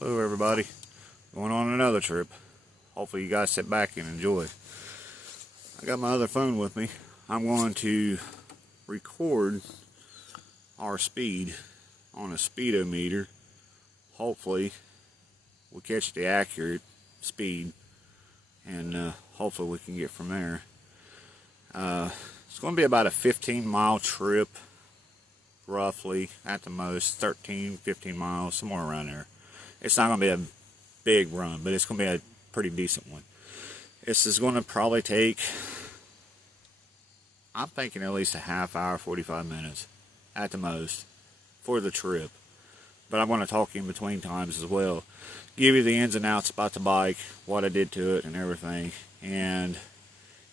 Hello everybody, going on another trip. Hopefully you guys sit back and enjoy. I got my other phone with me. I'm going to record our speed on a speedometer. Hopefully we'll catch the accurate speed and hopefully we can get from there. It's going to be about a 15-mile trip, roughly, at the most 13-15 miles, somewhere around there. It's not going to be a big run, but it's going to be a pretty decent one. This is going to probably take, I'm thinking, at least a half hour, 45 minutes at the most for the trip. But I'm going to talk in between times as well. Give you the ins and outs about the bike, what I did to it and everything. And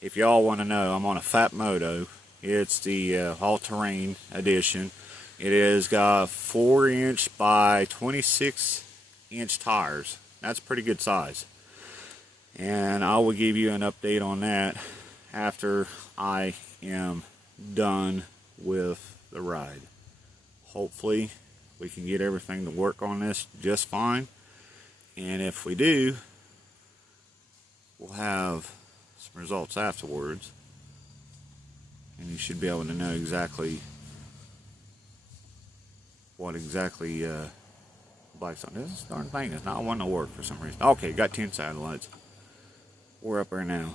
if y'all want to know, I'm on a Phat moto. It's the all-terrain edition. It has got 4-inch by 26-inch tires. That's pretty good size. And I will give you an update on that after I am done with the ride. Hopefully we can get everything to work on this just fine. And if we do, we'll have some results afterwards. And you should be able to know exactly what exactly bike's on. This darn thing is not wanting to work for some reason. Okay, got 10 satellites. We're up there now.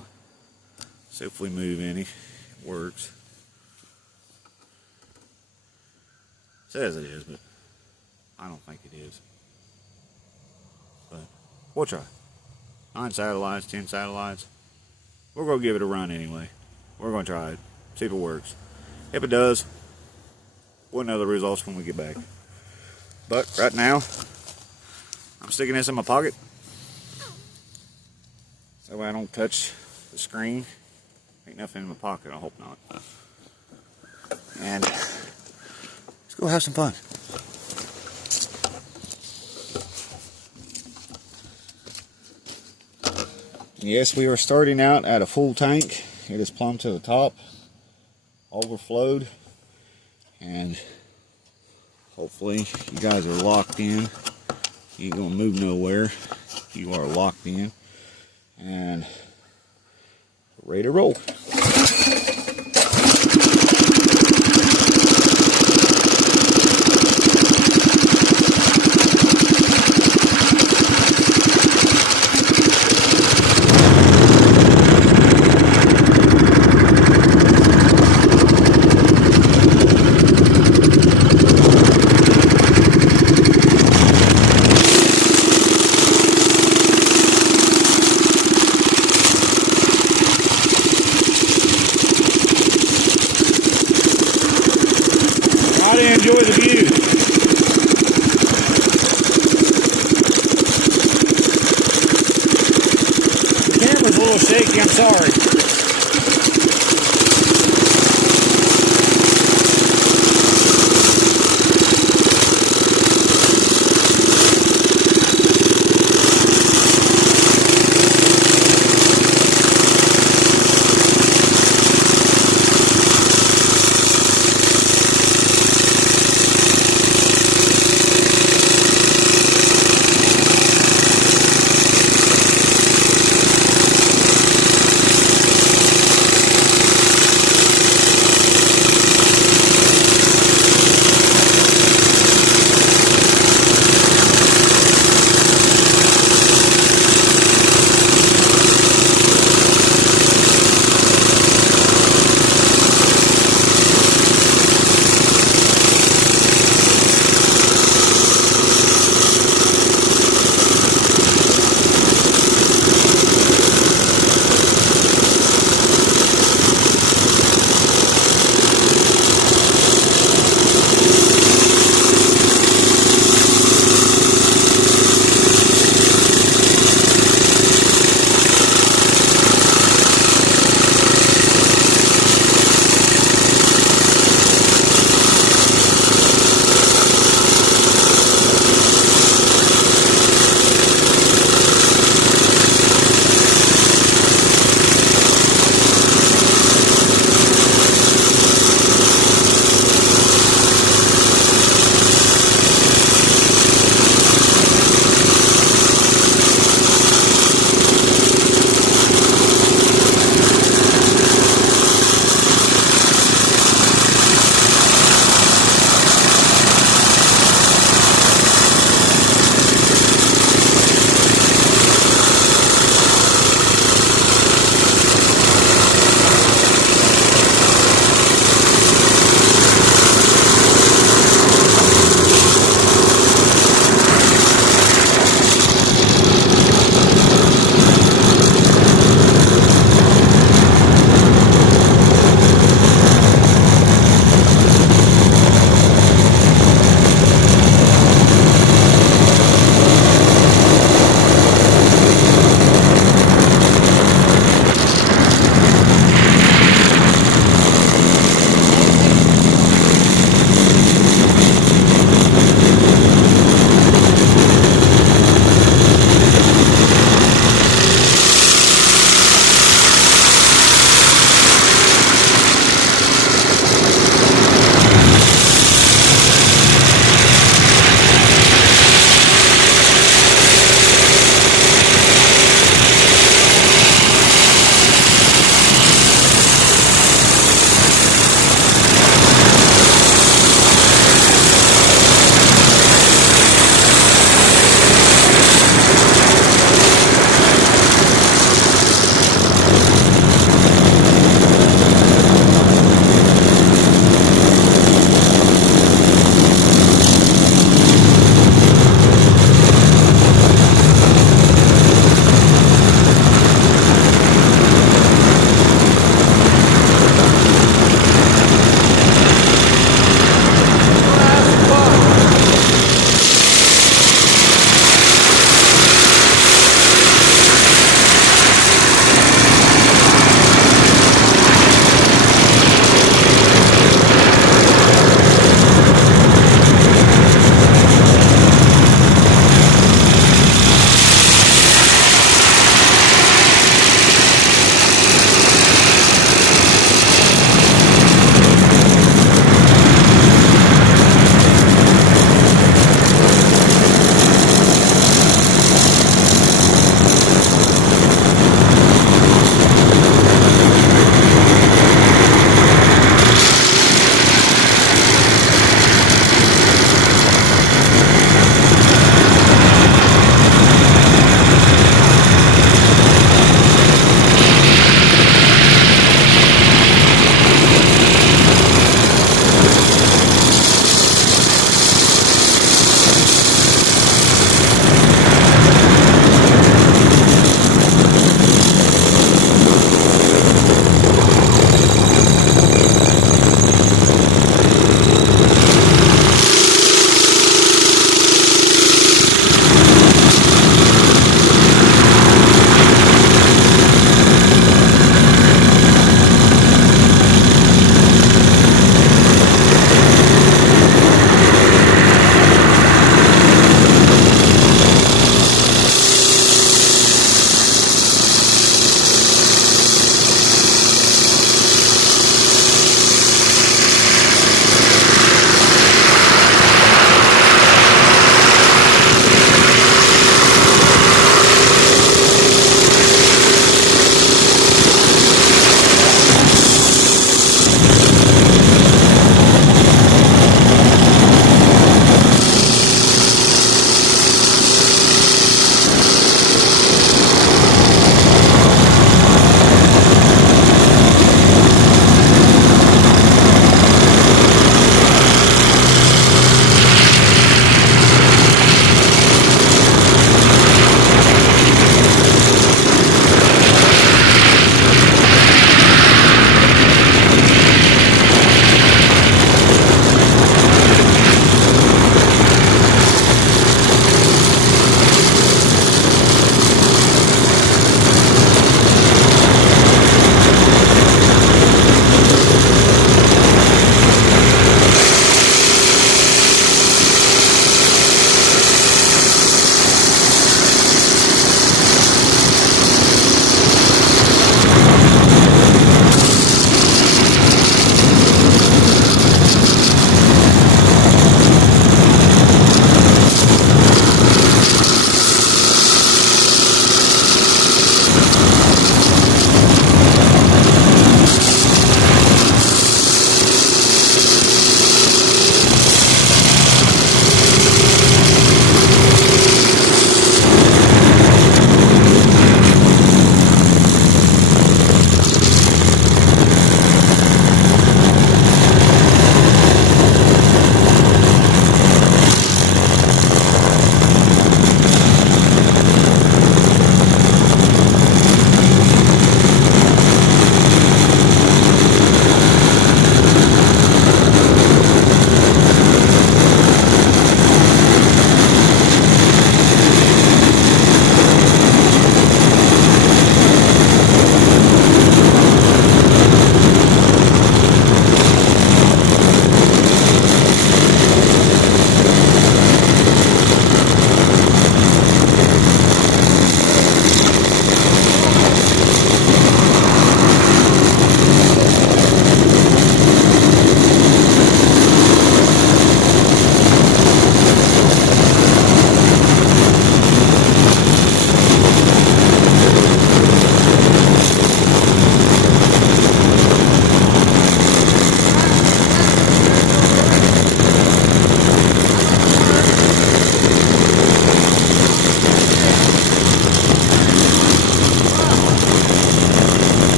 See if we move any. It works. It says it is, but I don't think it is. But we'll try. 9 satellites, 10 satellites. We're going to give it a run anyway. We're going to try it. See if it works. If it does, we'll know the results when we get back. But right now, I'm sticking this in my pocket. That way I don't touch the screen. Ain't nothing in my pocket, I hope not. And let's go have some fun. Yes, we are starting out at a full tank. It is plumb to the top, overflowed, and hopefully you guys are locked in. You ain't gonna move nowhere. You are locked in and ready to roll. Enjoy the view. The camera's a little shaky, I'm sorry.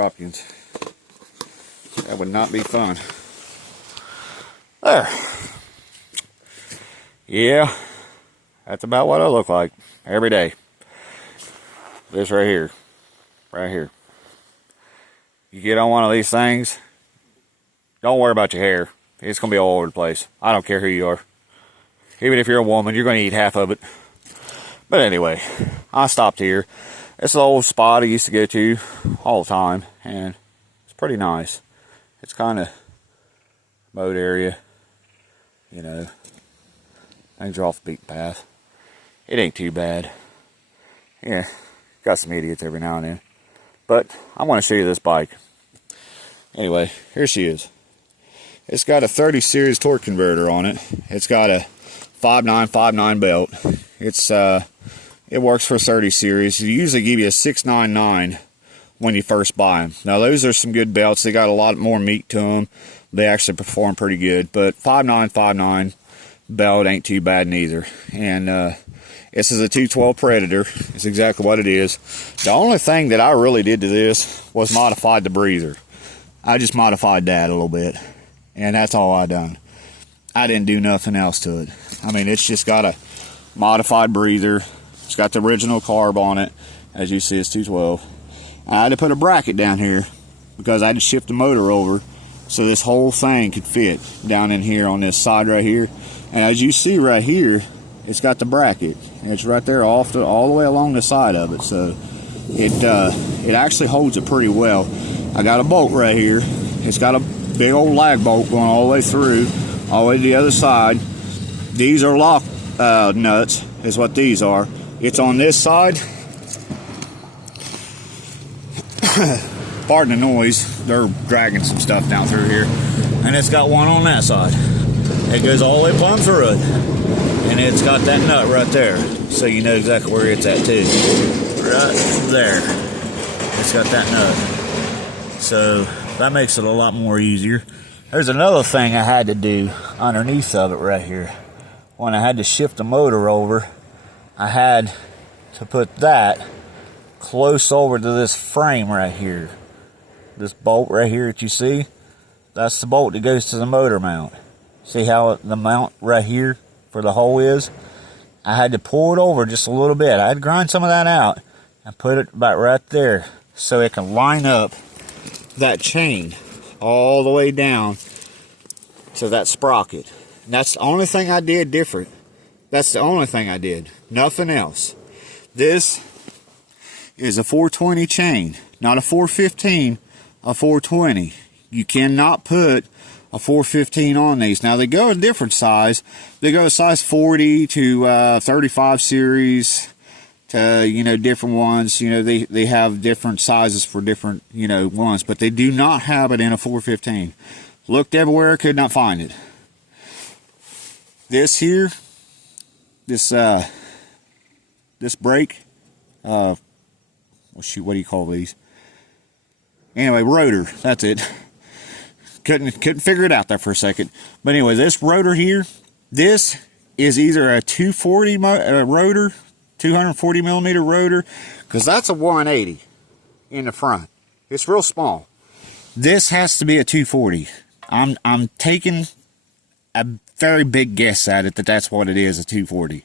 drop-ins. That would not be fun. There. Yeah, that's about what I look like every day. This right here. Right here. You get on one of these things, don't worry about your hair. It's going to be all over the place. I don't care who you are. Even if you're a woman, you're going to eat half of it. But anyway, I stopped here. It's an old spot I used to go to all the time, and it's pretty nice. It's kind of remote area, you know. Things are off the beaten path. It ain't too bad. Yeah, got some idiots every now and then. But I want to show you this bike. Anyway, here she is. It's got a 30 series torque converter on it. It's got a 5959 belt. It works for 30 series. They usually give you a 699 when you first buy them. Now those are some good belts. They got a lot more meat to them. They actually perform pretty good. But 5959 belt ain't too bad neither. And this is a 212 Predator. It's exactly what it is. The only thing that I really did to this was modified the breather. I just modified that a little bit. And that's all I done. I didn't do nothing else to it. I mean, it's just got a modified breather. It's got the original carb on it. As you see, it's 212. I had to put a bracket down here because I had to shift the motor over so this whole thing could fit down in here on this side right here. And as you see right here, it's got the bracket. And it's right there all the way along the side of it. So it actually holds it pretty well. I got a bolt right here. It's got a big old lag bolt going all the way through, all the way to the other side. These are lock nuts, is what these are. It's on this side. Pardon the noise, they're dragging some stuff down through here. And it's got one on that side. It goes all the way plumb through it. And it's got that nut right there. So you know exactly where it's at too. Right there. It's got that nut. So that makes it a lot more easier. There's another thing I had to do underneath of it right here. When I had to shift the motor over, I had to put that close over to this frame right here. This bolt right here that you see, that's the bolt that goes to the motor mount. See how the mount right here for the hole is? I had to pull it over just a little bit. I had to grind some of that out and put it about right there so it can line up that chain all the way down to that sprocket. And that's the only thing I did different. That's the only thing I did. Nothing else. This is a 420 chain, not a 415, a 420. You cannot put a 415 on these. Now they go in different size. They go size 40 to 35 series to, you know, different ones. You know, they have different sizes for different, you know, ones, but they do not have it in a 415. Looked everywhere, could not find it. This here, this brake, well, shoot, what do you call these? Anyway, rotor, that's it. Couldn't figure it out there for a second. But anyway, this rotor here, this is either a 240 rotor, 240 millimeter rotor, because that's a 180 in the front. It's real small. This has to be a 240. I'm taking a very big guess at it that's what it is, a 240.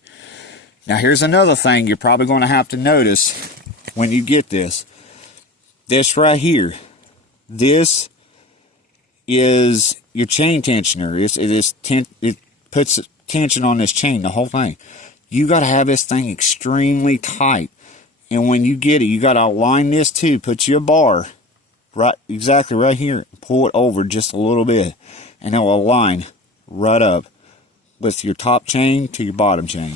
Now here's another thing you're probably going to have to notice when you get this. This right here, this is your chain tensioner. It puts tension on this chain, the whole thing. You got to have this thing extremely tight. And when you get it, you got to align this too. Put you a bar right exactly right here. Pull it over just a little bit. And it will align right up with your top chain to your bottom chain.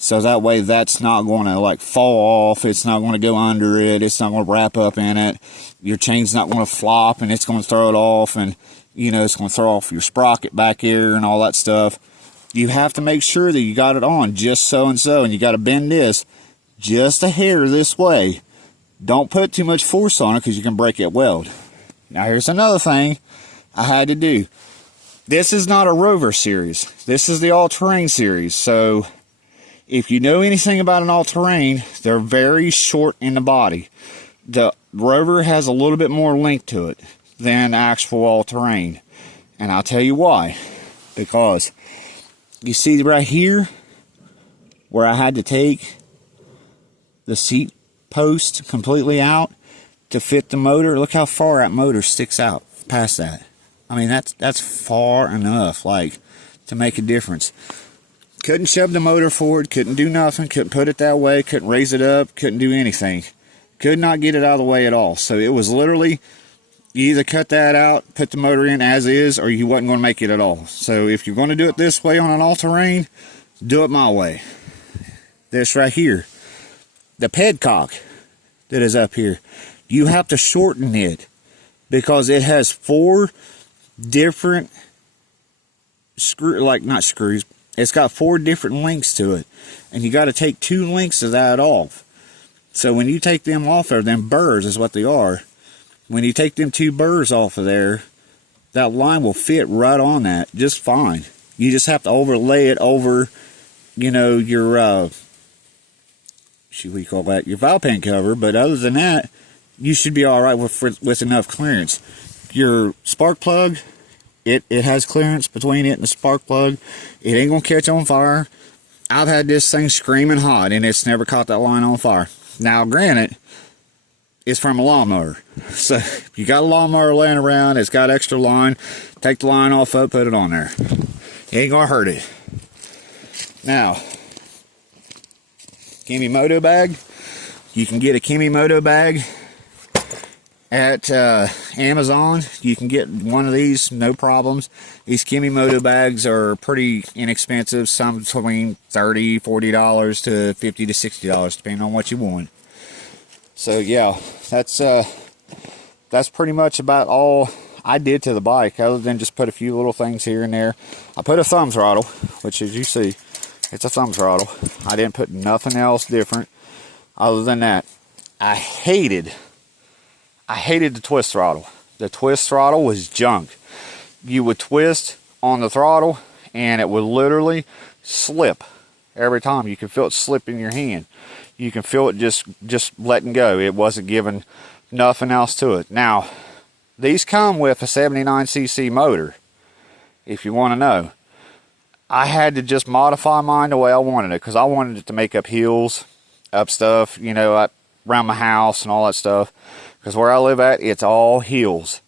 So that way that's not going to like fall off. It's not going to go under it. It's not going to wrap up in it. Your chain's not going to flop and it's going to throw it off. And, you know, it's going to throw off your sprocket back here and all that stuff. You have to make sure that you got it on just so and so. And you got to bend this just a hair this way. Don't put too much force on it because you can break that weld. Now here's another thing I had to do. This is not a Rover series. This is the all-terrain series. So if you know anything about an all-terrain, they're very short in the body. the Rover has a little bit more length to it than actual all-terrain. And I'll tell you why. Because you see right here where I had to take the seat post completely out to fit the motor. Look how far that motor sticks out past that. I mean, that's far enough, like, to make a difference. Couldn't shove the motor forward, couldn't do nothing, couldn't put it that way, couldn't raise it up, couldn't do anything. Could not get it out of the way at all. So it was literally, you either cut that out, put the motor in as is, or you wasn't going to make it at all. So if you're going to do it this way on an all-terrain, do it my way. This right here, the pedcock that is up here, you have to shorten it because it has 4 different not screws. It's got 4 different links to it, and you got to take 2 links of that off. So when you take them off there, them burrs is what they are. When you take them 2 burrs off of there, that line will fit right on that just fine. You just have to overlay it over, you know, your we call that your valve pan cover. But other than that, you should be all right with enough clearance. Your spark plug, it has clearance between it and the spark plug. It ain't gonna catch on fire. I've had this thing screaming hot and it's never caught that line on fire. Now granted, it's from a lawnmower, so if you got a lawnmower laying around, it's got extra line, take the line off of it, put it on there. It ain't gonna hurt it. Now, Kimi Moto bag. You can get a Kimi Moto bag at Amazon. You can get one of these, no problems. These Kimi Moto bags are pretty inexpensive, some between $30, $40 to $50 to $60, depending on what you want. So yeah, that's pretty much about all I did to the bike, other than just put a few little things here and there. I put a thumb throttle, which as you see, it's a thumb throttle. I didn't put nothing else different other than that. I hated the twist throttle. The twist throttle was junk. You would twist on the throttle and it would literally slip every time. You can feel it slip in your hand. You can feel it just letting go. It wasn't giving nothing else to it. Now, these come with a 79cc motor, if you want to know. I had to just modify mine the way I wanted it, because I wanted it to make up hills, up stuff, you know, around my house and all that stuff. Because where I live at, it's all hills.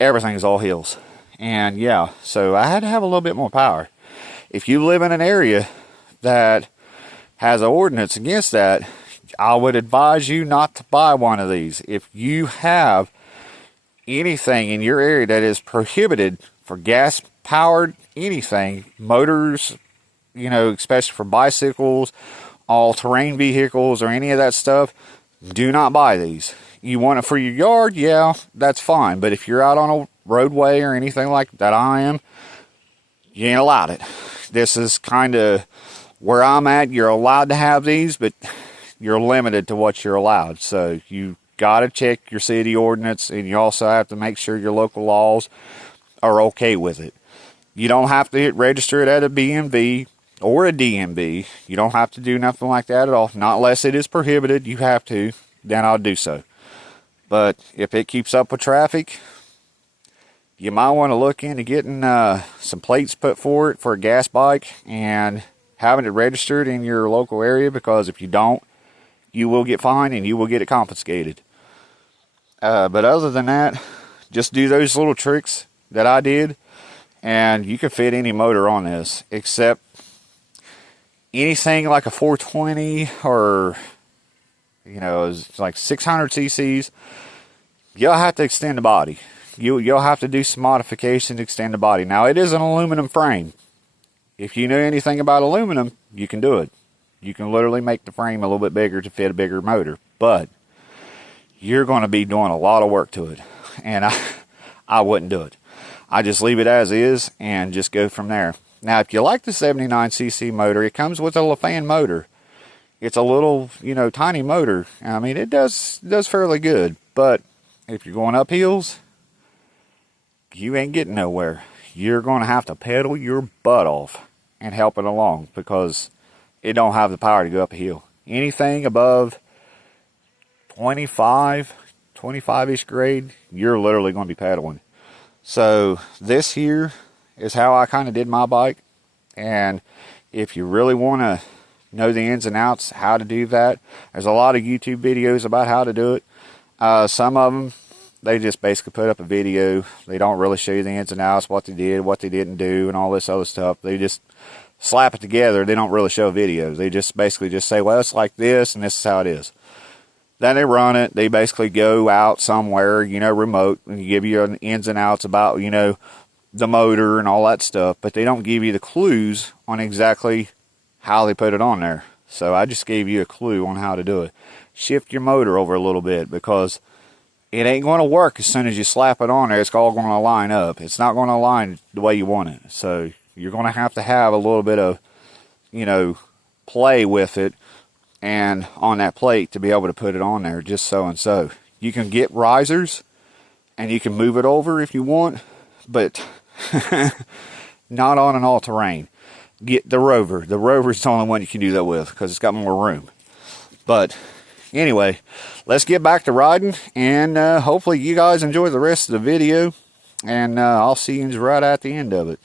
Everything is all hills. And yeah, so I had to have a little bit more power. If you live in an area that has an ordinance against that, I would advise you not to buy one of these. If you have anything in your area that is prohibited for gas powered anything, motors, you know, especially for bicycles, all terrain vehicles, or any of that stuff, do not buy these. You want it for your yard, yeah, that's fine. But if you're out on a roadway or anything like that I am, you ain't allowed it. This is kind of where I'm at. You're allowed to have these, but you're limited to what you're allowed. So you got to check your city ordinance, and you also have to make sure your local laws are okay with it. You don't have to register it at a BMV or a DMV. You don't have to do nothing like that at all. Not unless it is prohibited. You have to, then I'll do so. But if it keeps up with traffic, you might want to look into getting some plates put for it for a gas bike and having it registered in your local area, because if you don't, you will get fined and you will get it confiscated. But other than that, just do those little tricks that I did, and you can fit any motor on this, except anything like a 420 or, you know, it's like 600 cc's. You'll have to extend the body. You'll have to do some modification to extend the body. Now, it is an aluminum frame. If you know anything about aluminum, you can do it. You can literally make the frame a little bit bigger to fit a bigger motor. But you're going to be doing a lot of work to it. And I wouldn't do it. I just leave it as is and just go from there. Now, if you like the 79cc motor, it comes with a LaFan motor. It's a little, you know, tiny motor. I mean, it does fairly good. But if you're going up hills, you ain't getting nowhere. You're going to have to pedal your butt off and help it along, because it don't have the power to go up a hill. Anything above 25, 25-ish grade, you're literally going to be pedaling. So this here is how I kind of did my bike. And if you really want to know the ins and outs, how to do that, there's a lot of YouTube videos about how to do it. Some of them, they just basically put up a video. They don't really show you the ins and outs, what they did, what they didn't do, and all this other stuff. They just slap it together. They don't really show videos. They just basically just say, well, it's like this, and this is how it is. Then they run it. They basically go out somewhere, you know, remote, and give you an ins and outs about, you know, the motor and all that stuff. But they don't give you the clues on exactly how they put it on there. So I just gave you a clue on how to do it. Shift your motor over a little bit, because it ain't going to work as soon as you slap it on there. It's all going to line up. It's not going to align the way you want it. So you're going to have a little bit of, you know, play with it and on that plate to be able to put it on there just so and so. You can get risers and you can move it over if you want, but not on an all-terrain. Get the Rover. The Rover is the only one you can do that with because it's got more room. But anyway, let's get back to riding, and hopefully you guys enjoy the rest of the video, and I'll see you right at the end of it.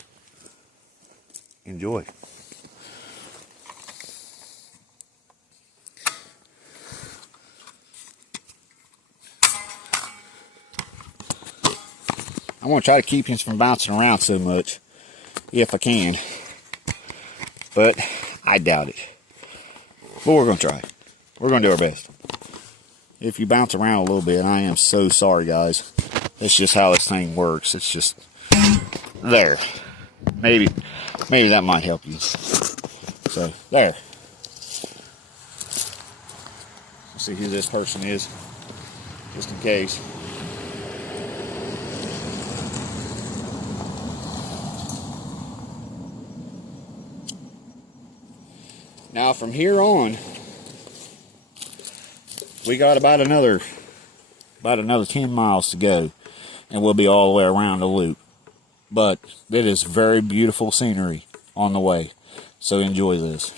Enjoy. I'm going to try to keep you from bouncing around so much, if I can. But I doubt it. But we're going to try. We're going to do our best. If you bounce around a little bit, I am so sorry, guys. It's just how this thing works. It's just there. Maybe that might help you. So, there. Let's see who this person is, just in case. Now from here on, we got about another 10 miles to go, and we'll be all the way around the loop. But it is very beautiful scenery on the way, so enjoy this.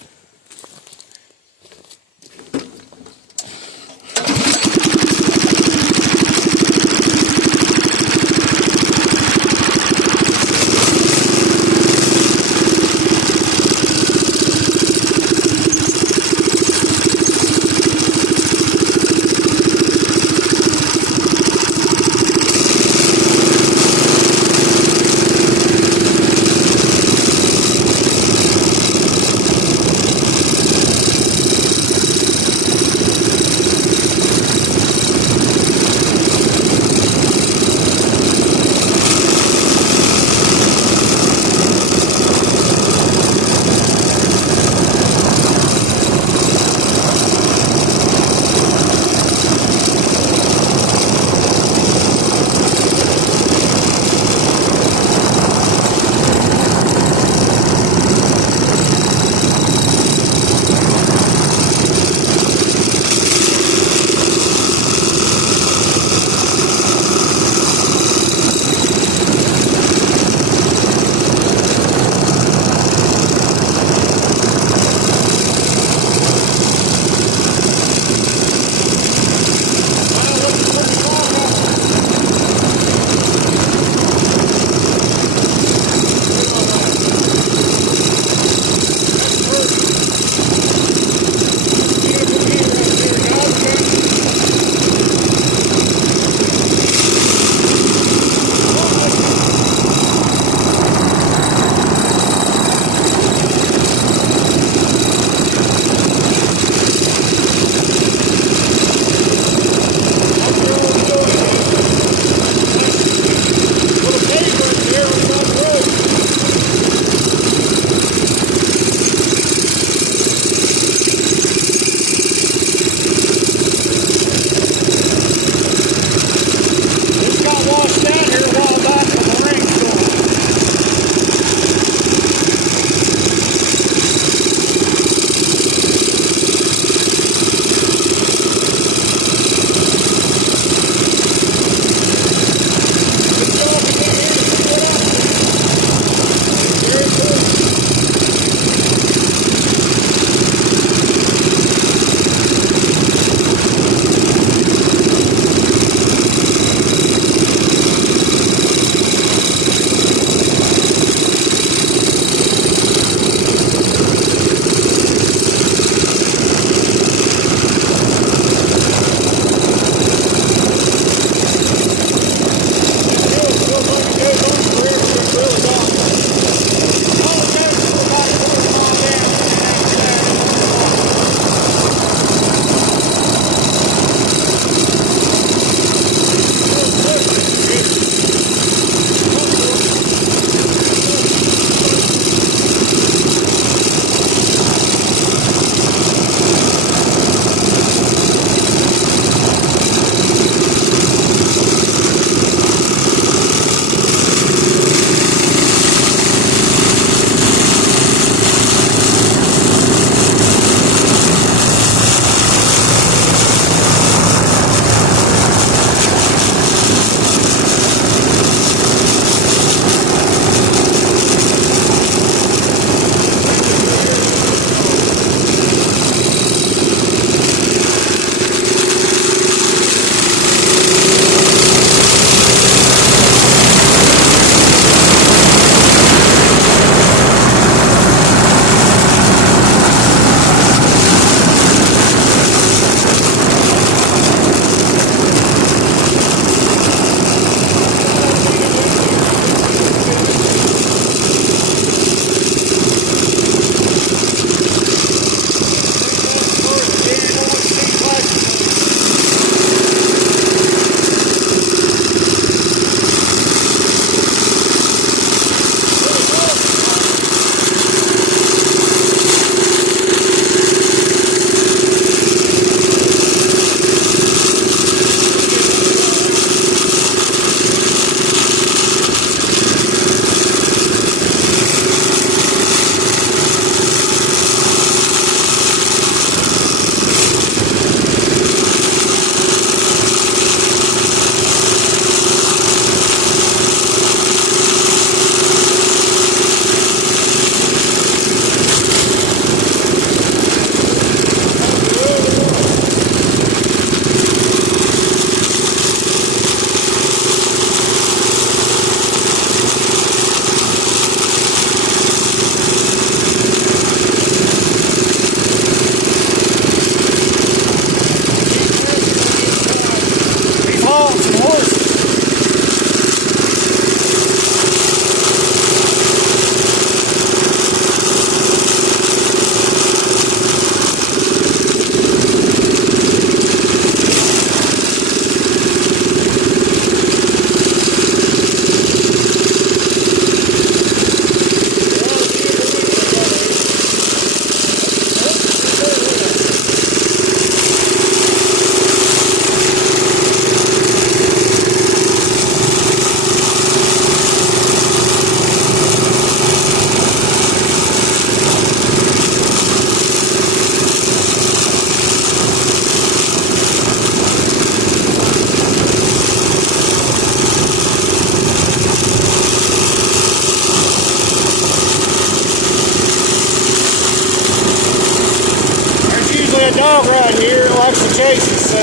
dog right here that likes to chase us, so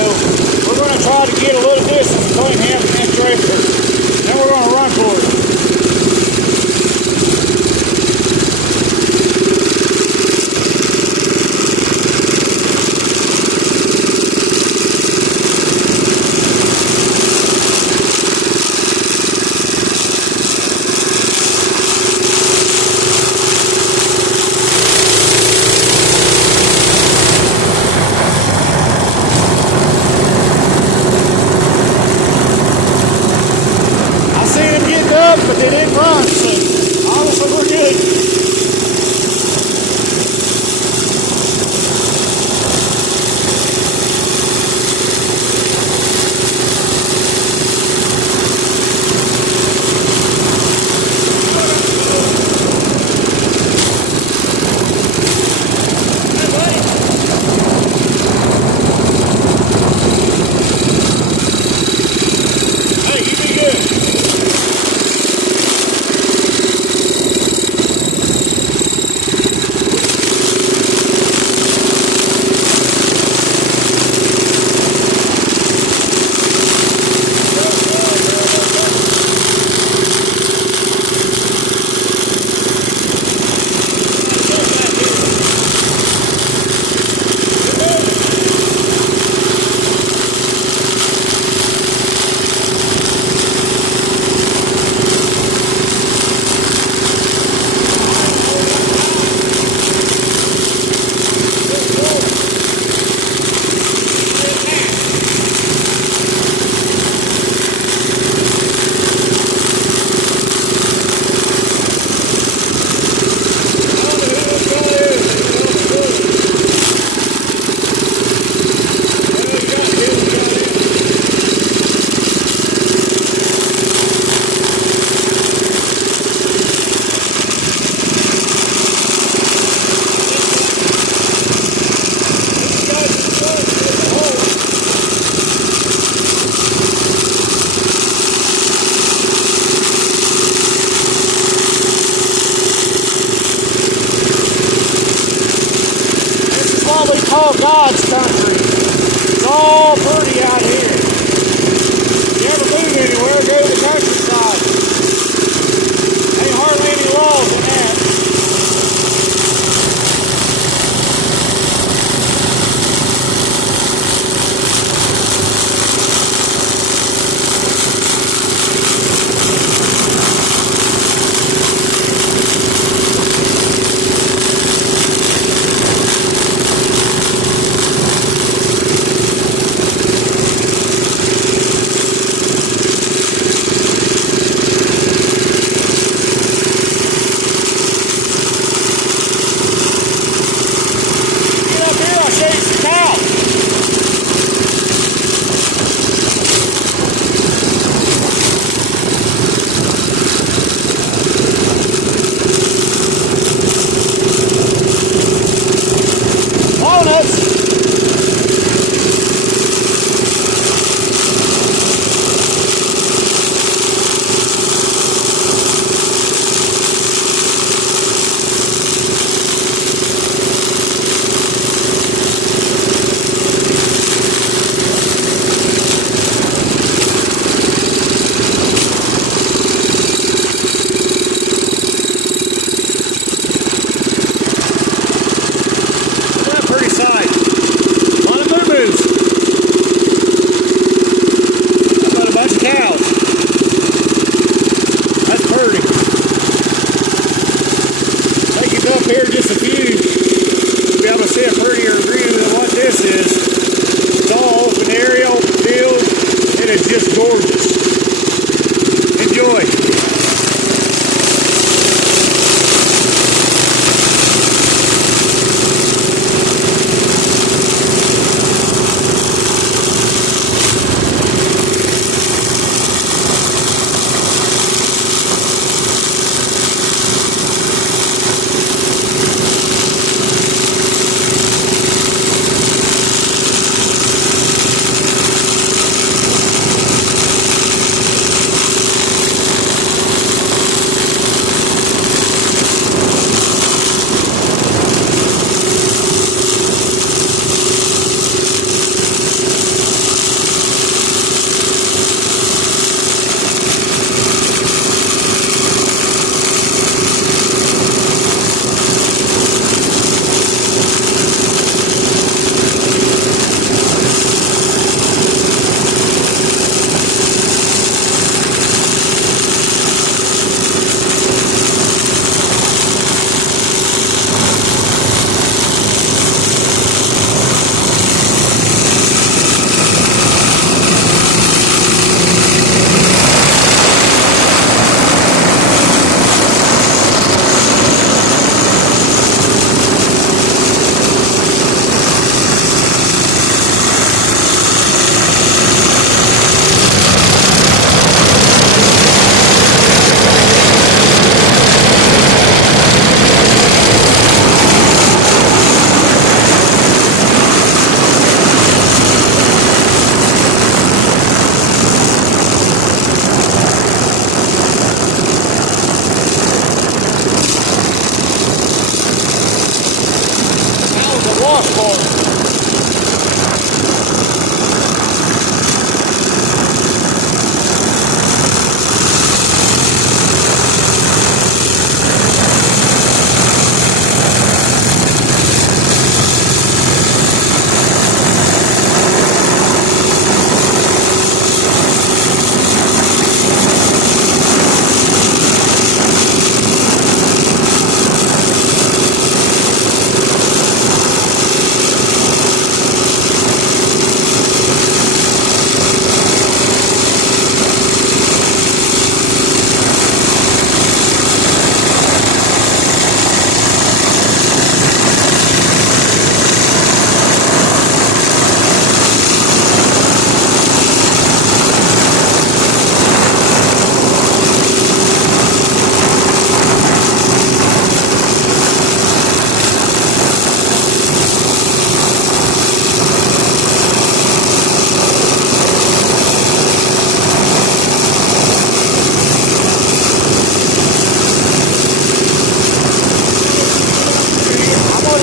we're going to try to get a little distance between him and that trailer. Then we're going to run for it. But they didn't run, so honestly we're good. We call God's country. It's all pretty out here. If you ever move anywhere, go to the countryside. Ain't hardly any laws in that.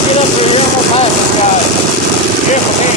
get up here, I'm gonna pass this guy. Here for me.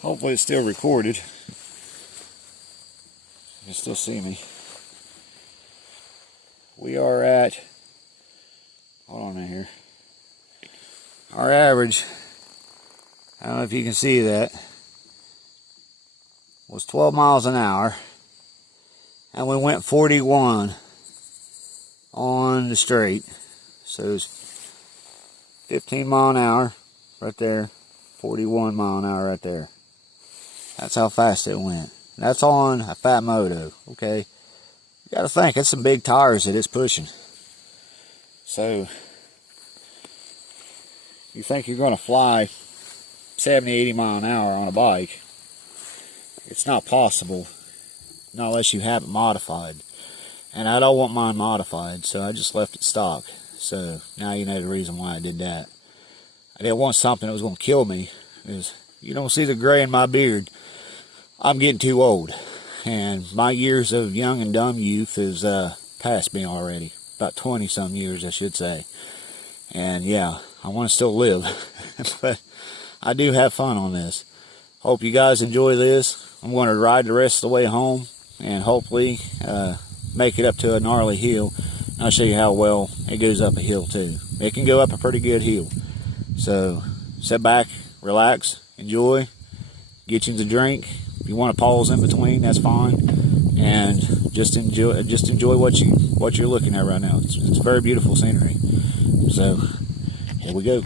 Hopefully it's still recorded. You can still see me. We are at, hold on here. Our average, I don't know if you can see that, was 12 miles an hour. And we went 41 on the straight. So it's 15 mile an hour right there, 41 mile an hour right there. That's how fast it went. That's on a Phat moto, okay? You gotta think, it's some big tires that it's pushing. So, you think you're gonna fly 70, 80 mile an hour on a bike. It's not possible, not unless you have it modified. And I don't want mine modified, so I just left it stock. So, now you know the reason why I did that. I didn't want something that was gonna kill me. Because you don't see the gray in my beard. I'm getting too old, and my years of young and dumb youth is past me already. About 20 some years, I should say. And yeah, I want to still live, but I do have fun on this. Hope you guys enjoy this. I'm going to ride the rest of the way home, and hopefully make it up to a gnarly hill. I'll show you how well it goes up a hill too. It can go up a pretty good hill. So sit back, relax, enjoy, get you a drink. If you want to pause in between, that's fine, and just enjoy what you're looking at right now. It's very beautiful scenery. So here we go.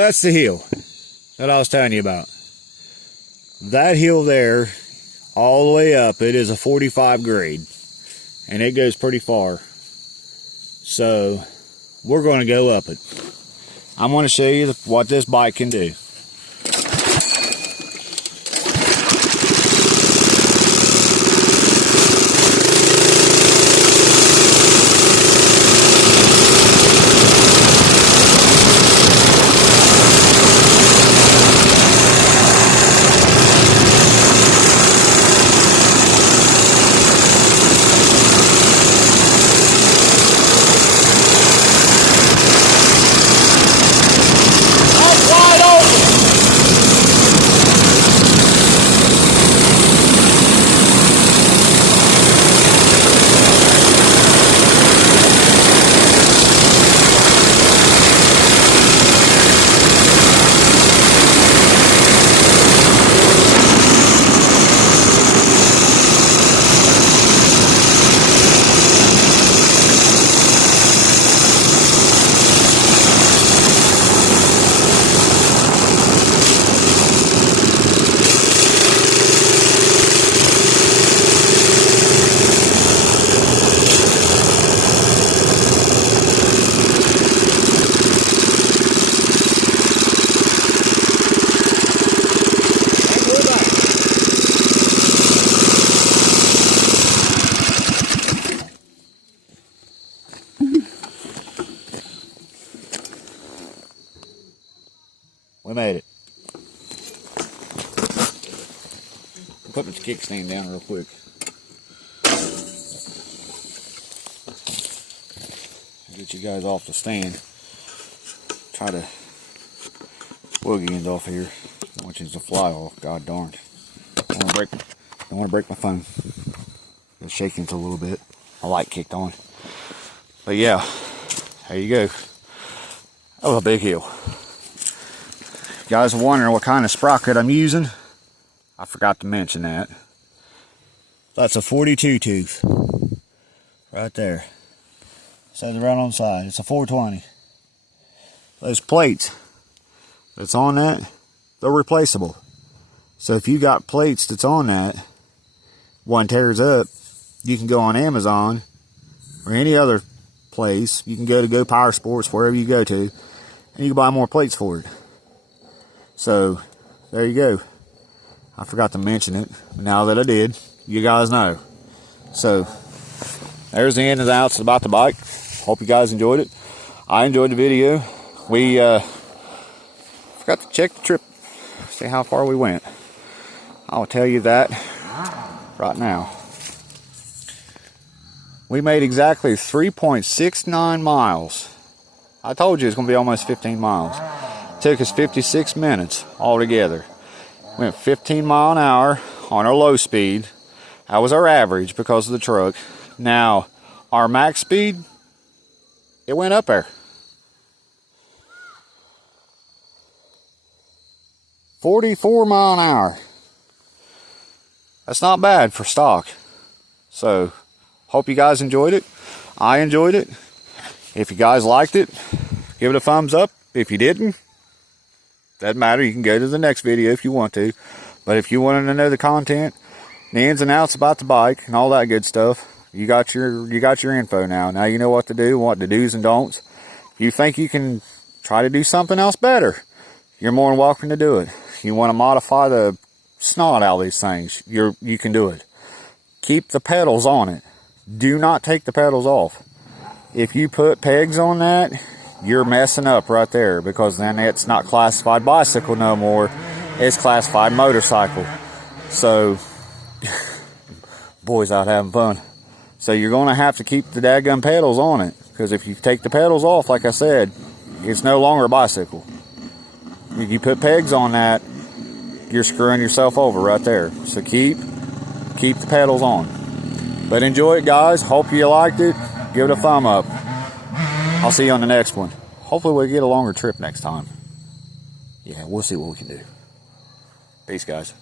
that's the hill that I was telling you about. That hill there, all the way up, it is a 45 grade. And it goes pretty far. So, we're going to go up it. I'm going to show you what this bike can do. We made it. Put the kickstand down real quick. Get you guys off the stand. Try to boogie ends off here. Don't want you to fly off. God darn. Don't want to break my phone. It's shaking a little bit. My light kicked on. But yeah, there you go. That was a big hill. You guys are wondering what kind of sprocket I'm using. I forgot to mention that. That's a 42 tooth. Right there. Says it right on the side. It's a 420. Those plates that's on that, they're replaceable. So if you got plates that's on that, one tears up, you can go on Amazon or any other place. You can go to Go Power Sports, wherever you go to, and you can buy more plates for it. So, there you go. I forgot to mention it. Now that I did, you guys know. So, there's the ins and outs about the bike. Hope you guys enjoyed it. I enjoyed the video. We forgot to check the trip, see how far we went. I'll tell you that right now. We made exactly 3.69 miles. I told you it's going to be almost 15 miles. Took us 56 minutes altogether. Went 15 miles an hour on our low speed. That was our average because of the truck. Now, our max speed, it went up there. 44 miles an hour. That's not bad for stock. So, hope you guys enjoyed it. I enjoyed it. If you guys liked it, give it a thumbs up. If you didn't, doesn't matter. You can go to the next video if you want to. But if you wanted to know the content, the ins and outs about the bike and all that good stuff, you got your info now. Now you know what to do, what the do's and don'ts. If you think you can try to do something else better, you're more than welcome to do it. You want to modify the snot out of these things, you can do it. Keep the pedals on it. Do not take the pedals off. If you put pegs on that, you're messing up right there, because then it's not classified bicycle no more. It's classified motorcycle. So, boys out having fun. So you're going to have to keep the dadgum pedals on it, because if you take the pedals off, like I said, it's no longer a bicycle. If you put pegs on that, you're screwing yourself over right there. So keep the pedals on. But enjoy it, guys. Hope you liked it. Give it a thumb up. I'll see you on the next one. Hopefully we'll get a longer trip next time. Yeah, we'll see what we can do. Peace, guys.